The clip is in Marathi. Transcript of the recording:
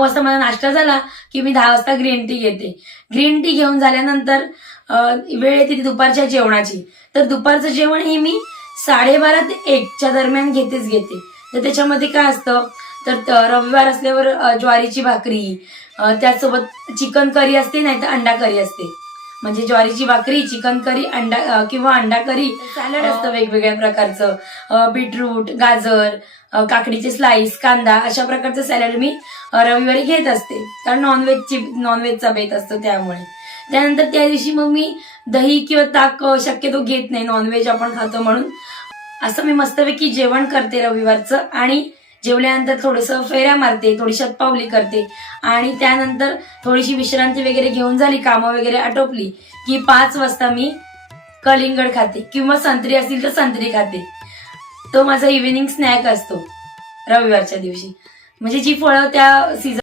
नऊ वाजता माझा नाश्ता झाला की मी दहा वाजता ग्रीन टी घेते. ग्रीन टी घेऊन झाल्यानंतर वेळ येते ती दुपारच्या जेवणाची. तर दुपारचं जेवण हे मी साडेबारा ते एकच्या दरम्यान घेतेच घेते. तर त्याच्यामध्ये काय असतं? तर रविवार असल्यावर ज्वारीची भाकरी त्यासोबत त्याचसोबत चिकन करी असते नाही तर अंडा करी असते. म्हणजे ज्वारीची भाकरी चिकन करी अंडा किंवा अंडा करी सॅलड असतं वेगवेगळ्या प्रकारचं. बीटरूट गाजर काकडीचे स्लाइस कांदा अशा प्रकारचं सॅलड मी रविवारी घेत असते. कारण नॉनव्हेजची नॉनव्हेजचा बेत असतो त्यामुळे. त्यानंतर त्या दिवशी मग मी दही किंवा ताक शक्यतो घेत नाही. नॉनव्हेज आपण खातो म्हणून. असं मी मस्तपैकी जेवण करते रविवारचं आणि जेवल्यानंतर थोडंसं फेऱ्या मारते थोडी शतपावली करते. आणि त्यानंतर थोडीशी विश्रांती वगैरे घेऊन झाली कामं वगैरे आटोपली की पाच वाजता मी कलिंगड खाते किंवा संत्री असतील तर संत्री खाते. तो माझा इव्हिनिंग स्नॅक असतो रविवारच्या दिवशी. म्हणजे जी फळं त्या सीझन